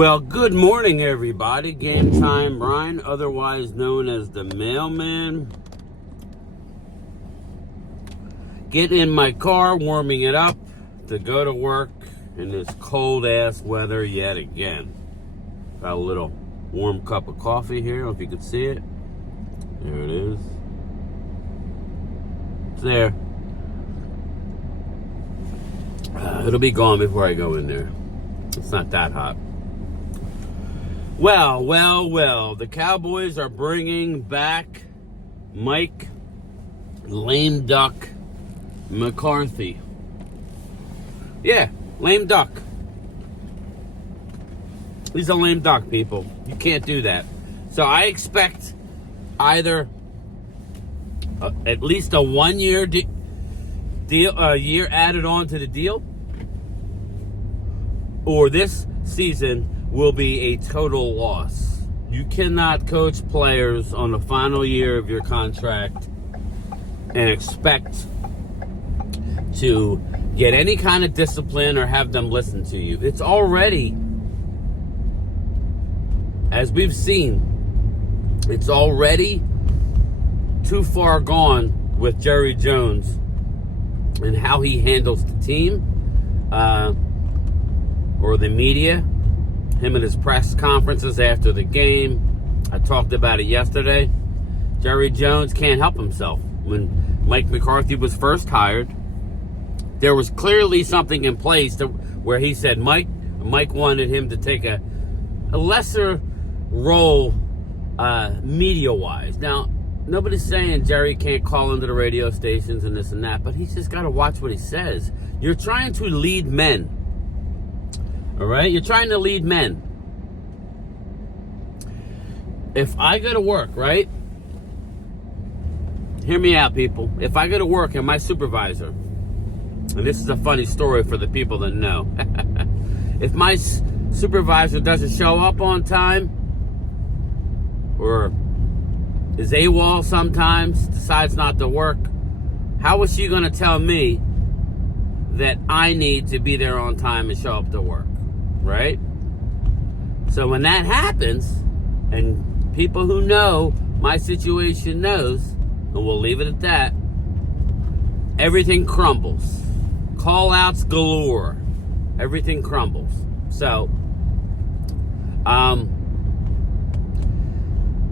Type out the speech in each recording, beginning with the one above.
Well, good morning, everybody. Game Time Brian, otherwise known as the mailman. Get in my car, warming it up to go to work in this cold-ass weather yet again. Got a little warm cup of coffee here, if you can see it. There it is. It's there. It'll be gone before I go in there. It's not that hot. Well, the Cowboys are bringing back Mike Lame Duck McCarthy. Yeah, lame duck. He's a lame duck, people. You can't do that. So I expect either at least a 1 year deal, year added on to the deal, or this season will be a total loss. You cannot coach players on the final year of your contract and expect to get any kind of discipline or have them listen to you. It's already, as we've seen, it's already too far gone with Jerry Jones and how he handles the team or the media. Him and his press conferences after the game. I talked about it yesterday. Jerry Jones can't help himself. When Mike McCarthy was first hired, there was clearly something in place where he said Mike wanted him to take a lesser role media-wise. Now, nobody's saying Jerry can't call into the radio stations and this and that, but he's just got to watch what he says. You're trying to lead men. All right? You're trying to lead men. If I go to work, right? Hear me out, people. If I go to work and my supervisor, and this is a funny story for the people that know. If my supervisor doesn't show up on time, or is AWOL sometimes, decides not to work, how is she going to tell me that I need to be there on time and show up to work? Right? So when that happens, and people who know my situation knows, and we'll leave it at that, everything crumbles. Call-outs galore. Everything crumbles. So,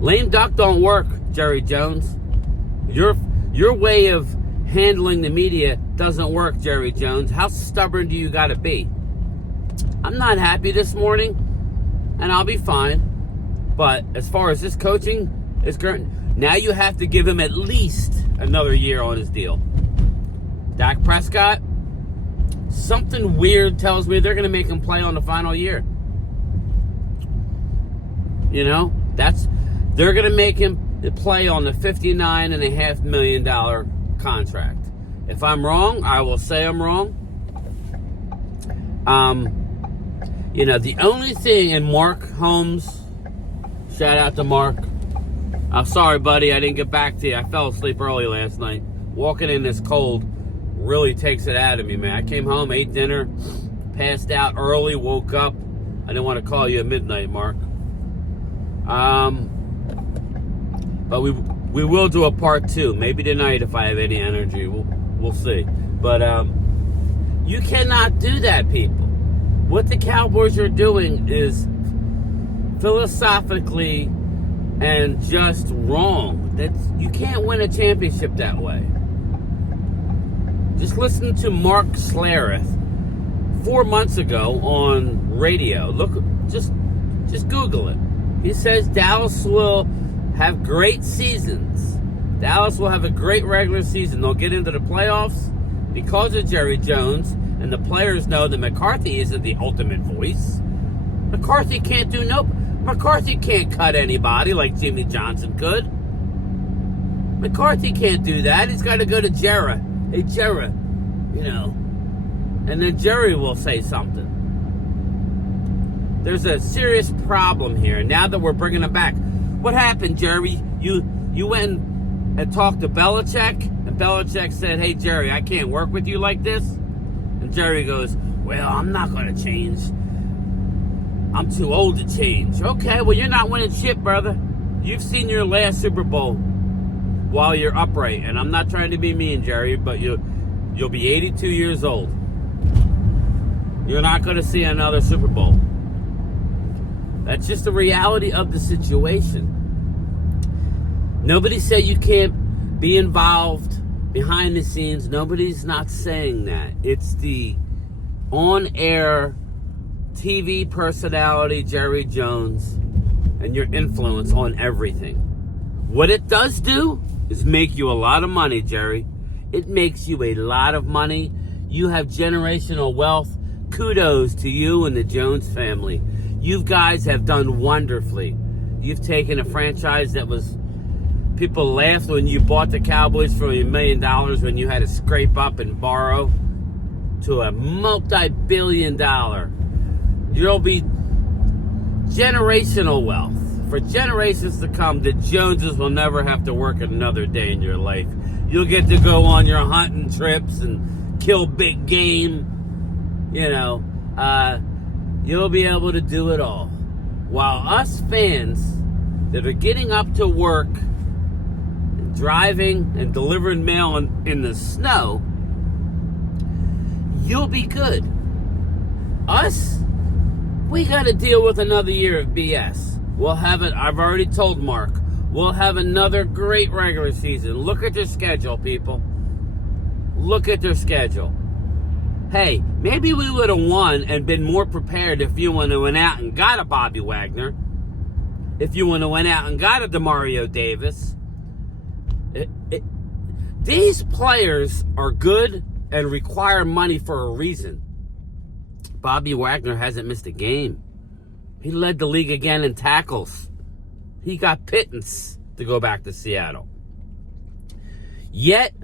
lame duck don't work, Jerry Jones. Your way of handling the media doesn't work, Jerry Jones. How stubborn do you got to be? I'm not happy this morning, and I'll be fine. But as far as this coaching is concerned, now you have to give him at least another year on his deal. Dak Prescott, something weird tells me they're going to make him play on the final year. You know, they're going to make him play on the $59.5 million contract. If I'm wrong, I will say I'm wrong. You know, the only thing, and Mark Holmes, shout out to Mark. I'm sorry, buddy, I didn't get back to you. I fell asleep early last night. Walking in this cold really takes it out of me, man. I came home, ate dinner, passed out early, woke up. I didn't want to call you at midnight, Mark. But we will do a part 2. Maybe tonight if I have any energy. We'll see. But you cannot do that, people. What the Cowboys are doing is philosophically and just wrong. You can't win a championship that way. Just listen to Mark Schlereth 4 months ago on radio. Look, just Google it. He says Dallas will have great seasons. Dallas will have a great regular season. They'll get into the playoffs because of Jerry Jones, and the players know that McCarthy isn't the ultimate voice. McCarthy can't cut anybody like Jimmy Johnson could. McCarthy can't do that. He's got to go to Jerry. Hey, Jerry, you know. And then Jerry will say something. There's a serious problem here. Now that we're bringing him back. What happened, Jerry? You went and talked to Belichick, and Belichick said, hey, Jerry, I can't work with you like this. And Jerry goes, well, I'm not going to change I'm too old to change. Okay, well, you're not winning shit, brother. You've seen your last Super Bowl while you're upright. And I'm not trying to be mean, Jerry, but you'll be 82 years old. You're not going to see another Super Bowl. That's just the reality of the situation. Nobody said you can't be involved behind the scenes. Nobody's not saying that. It's the on-air TV personality, Jerry Jones, and your influence on everything. What it does do is make you a lot of money, Jerry. It makes you a lot of money. You have generational wealth. Kudos to you and the Jones family. You guys have done wonderfully. You've taken a franchise that was... People laughed when you bought the Cowboys for $1 million when you had to scrape up and borrow to a multi-billion-dollar. You'll be generational wealth. For generations to come, the Joneses will never have to work another day in your life. You'll get to go on your hunting trips and kill big game. You know, you'll be able to do it all. While us fans that are getting up to work, driving and delivering mail in the snow, you'll be good. Us, we got to deal with another year of BS. We'll have it. I've already told Mark. We'll have another great regular season. Look at their schedule, people. Look at their schedule. Hey, maybe we would have won and been more prepared if you would have went out and got a Bobby Wagner. If you would have went out and got a DeMario Davis. These players are good and require money for a reason. Bobby Wagner hasn't missed a game. He led the league again in tackles. He got pittance to go back to Seattle. Yet,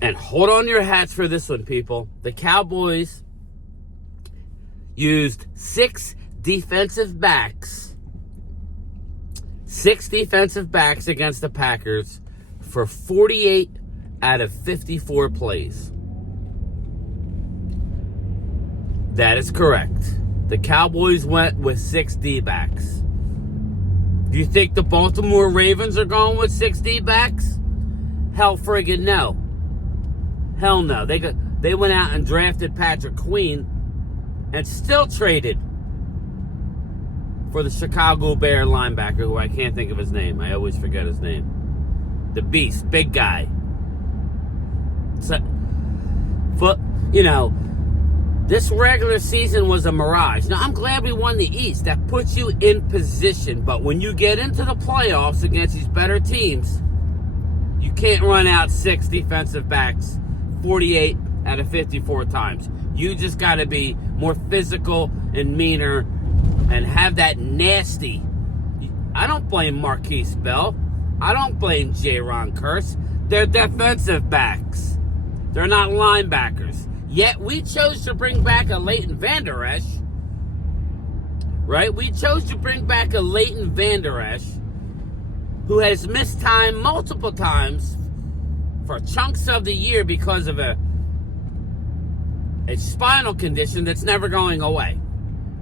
and hold on your hats for this one, people, the Cowboys used 6 defensive backs. 6 defensive backs against the Packers for 48 out of 54 plays. That is correct. The Cowboys went with 6 D-backs. Do you think the Baltimore Ravens are going with 6 D-backs? Hell friggin' no. Hell no. They went out and drafted Patrick Queen and still traded for the Chicago Bear linebacker, who I can't think of his name. I always forget his name. The Beast, big guy. So, this regular season was a mirage. Now, I'm glad we won the East. That puts you in position. But when you get into the playoffs against these better teams, you can't run out 6 defensive backs 48 out of 54 times. You just got to be more physical and meaner and have that nasty. I don't blame Marquise Bell. I don't blame Jaron Kearse. They're defensive backs. They're not linebackers. Yet we chose to bring back a Leighton Vander Esch. Right? We chose to bring back a Leighton Vander Esch who has missed time multiple times for chunks of the year because of a spinal condition that's never going away.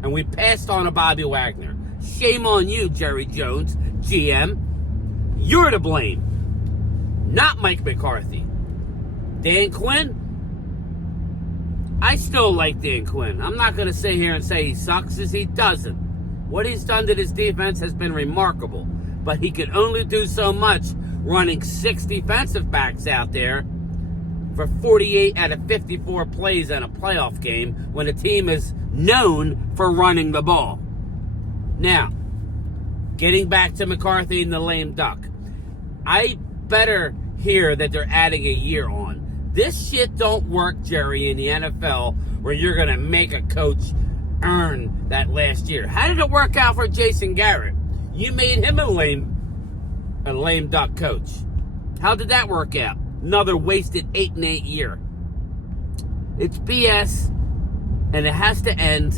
And we passed on a Bobby Wagner. Shame on you, Jerry Jones, GM. You're to blame. Not Mike McCarthy. Dan Quinn? I still like Dan Quinn. I'm not going to sit here and say he sucks, as he doesn't. What he's done to this defense has been remarkable. But he could only do so much running 6 defensive backs out there for 48 out of 54 plays in a playoff game when a team is known for running the ball. Now, getting back to McCarthy and the lame duck. I better hear that they're adding a year on. This shit don't work, Jerry, in the NFL where you're going to make a coach earn that last year. How did it work out for Jason Garrett? You made him a lame duck coach. How did that work out? Another wasted 8-8 year. It's BS, and it has to end.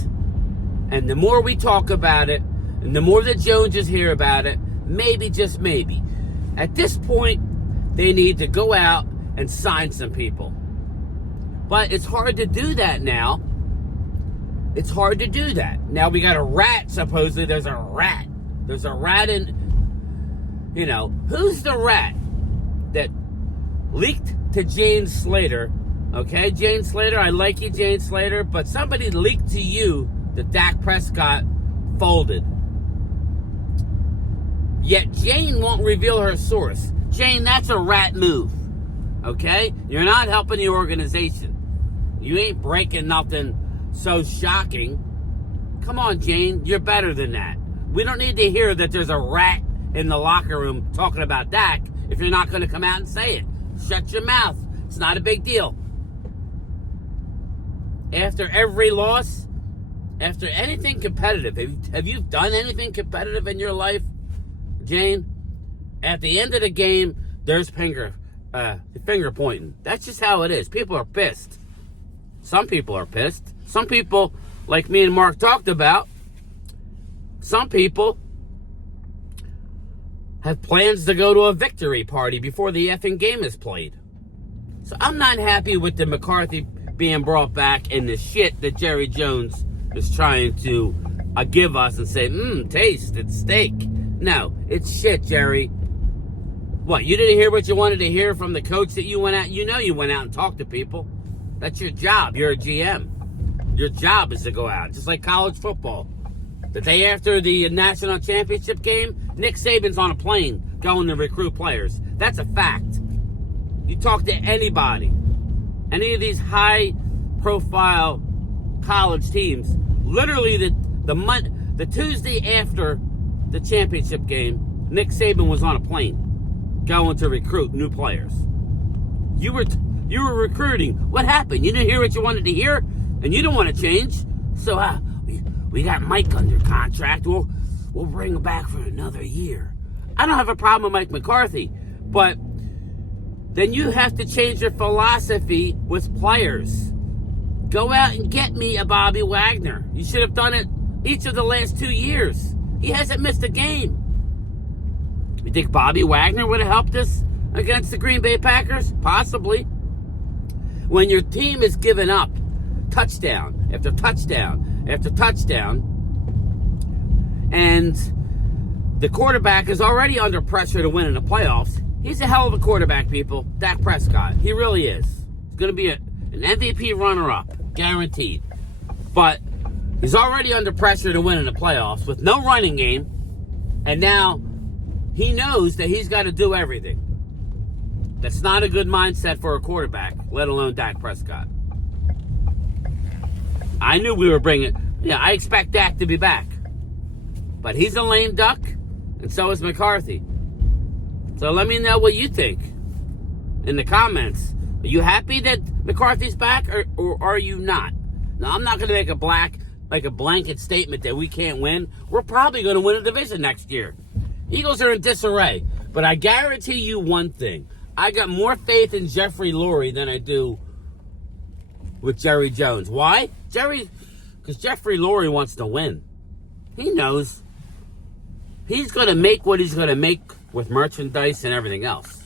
And the more we talk about it, and the more the Joneses hear about it, maybe, just maybe, at this point, they need to go out and sign some people. But it's hard to do that now it's hard to do that. Now we got a rat, supposedly. There's a rat. There's a rat in, who's the rat that leaked to Jane Slater? Okay, Jane Slater, I like you, Jane Slater, but somebody leaked to you that Dak Prescott folded. Yet Jane won't reveal her source. Jane, that's a rat move. Okay? You're not helping the organization. You ain't breaking nothing so shocking. Come on, Jane, you're better than that. We don't need to hear that there's a rat in the locker room talking about Dak if you're not going to come out and say it. Shut your mouth. It's not a big deal. After every loss, after anything competitive, have you done anything competitive in your life, Jane? At the end of the game, there's finger pointing. That's just how it is. People are pissed. Some people are pissed. Some people, like me and Mark talked about, some people have plans to go to a victory party before the effing game is played. So I'm not happy with the McCarthy being brought back and the shit that Jerry Jones is trying to give us and say, taste, it's steak. No, it's shit, Jerry. What, you didn't hear what you wanted to hear from the coach that you went out? You know you went out and talked to people. That's your job. You're a GM. Your job is to go out, just like college football. The day after the national championship game, Nick Saban's on a plane going to recruit players. That's a fact. You talk to anybody, any of these high-profile college teams, literally the Tuesday after the championship game, Nick Saban was on a plane going to recruit new players. You were recruiting. What happened? You didn't hear what you wanted to hear, and you don't want to change. So we got Mike under contract. We'll bring him back for another year. I don't have a problem with Mike McCarthy, but then you have to change your philosophy with players. Go out and get me a Bobby Wagner. You should have done it each of the last 2 years. He hasn't missed a game. You think Bobby Wagner would have helped us against the Green Bay Packers? Possibly. When your team is giving up touchdown after touchdown after touchdown, and the quarterback is already under pressure to win in the playoffs, he's a hell of a quarterback, people. Dak Prescott. He really is. He's going to be an MVP runner-up, guaranteed. But he's already under pressure to win in the playoffs with no running game, and now he knows that he's got to do everything. That's not a good mindset for a quarterback, let alone Dak Prescott. I knew we were I expect Dak to be back. But he's a lame duck, and so is McCarthy. So let me know what you think in the comments. Are you happy that McCarthy's back, or are you not? Now, I'm not going to make a blanket statement that we can't win. We're probably going to win a division next year. Eagles are in disarray. But I guarantee you one thing. I got more faith in Jeffrey Lurie than I do with Jerry Jones. Why? Because Jeffrey Lurie wants to win. He knows. He's going to make what he's going to make with merchandise and everything else.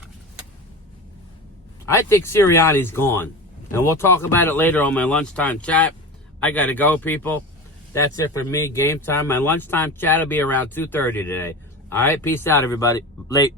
I think Sirianni's gone. And we'll talk about it later on my lunchtime chat. I got to go, people. That's it for me. Game time. My lunchtime chat will be around 2:30 today. All right? Peace out, everybody. Late.